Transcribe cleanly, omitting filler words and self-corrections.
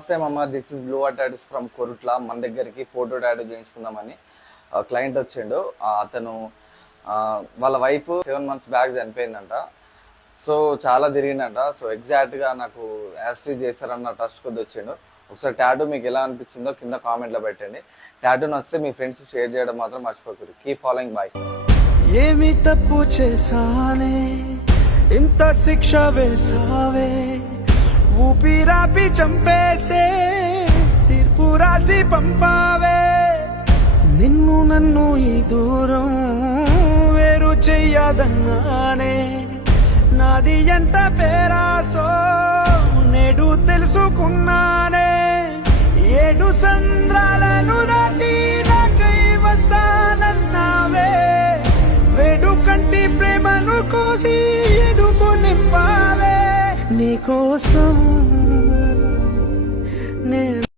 నమస్తే మామ, this is blue tattoos from Korutla. మన దగ్గరికి ఫోటో టాటూ చేయించుకుందామని క్లయింట్ వచ్చిండు. అతను వాళ్ళ వైఫ్ 7 months బ్యాక్ చనిపోయిందంట. సో చాలా తిరిగిందంట. సో ఎగ్జాక్ట్గా నాకు యాస్టీజ్ చేస్తారన్న ట్రస్ట్ కొద్ది వచ్చిండు. ఒకసారి టాటూ మీకు ఎలా అనిపించిందో కింద కామెంట్లో పెట్టండి. టాటూ నచ్చితే మీ ఫ్రెండ్స్ షేర్ చేయడం మాత్రం మర్చిపోకూడదు. Keep following. బాయ్. ఏమి తప్పు చేసానే ఇంత శిక్ష వేసావే, ఊపిరాపి చంపేసే తీర్పు రాసి పంపావే. నిన్ను నన్ను ఈ దూరం వేరు చెయ్యదన్నానే, నాది ఎంత పేరాసో నేడు తెలుసుకున్నానే. 7 సంద్రాలను దాటి నాకై వస్తానన్నావే, వేడు కంటి ప్రేమను కోసి ఎడుపు నింపావే. నీకోసం